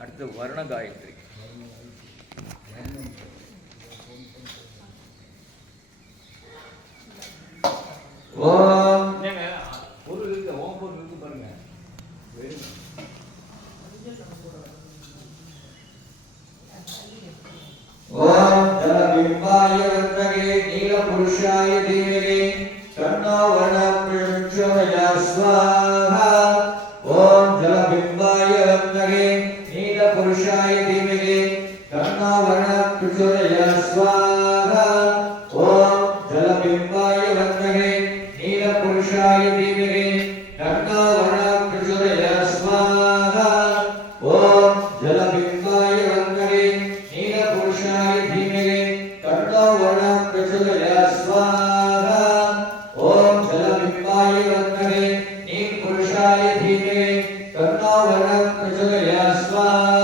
அடுத்து வர்ண காயத்ரி. ஓம் பொருள் இருக்கு, ஓம் பொருள் இருக்கு பாருங்க. ஓம் ஜலபிம்பாய வர்ணகே நீலபுருஷாய தீமகே தன்னோ வர்ணம் பிரச்சோதயாத் ஸ்வாஹா. ஓம் ஜலபிம்பாய வர்ணகே நீலபுருஷாய தீமகே தன்னோ வர்ணம் பிரச்சோதயாத் ஸ்வாஹா. ஓம் ஜலபிம்பாய வர்ணகே நீலபுருஷாய தீமகே தன்னோ வர்ணம் பிரச்சோதயாத் ஸ்வாஹா. ஓம் ஜலபிம்பாய வர்ணகே நீலபுருஷாய தீமகே தன்னோ வர்ணம் பிரச்சோதயாத் ஸ்வாஹா. ஓம் ஜலபிம்பாய வர்ணகே நீலபுருஷாய தீமகே தன்னோ வர்ணம் பிரச்சோதயாத் ஸ்வாஹா.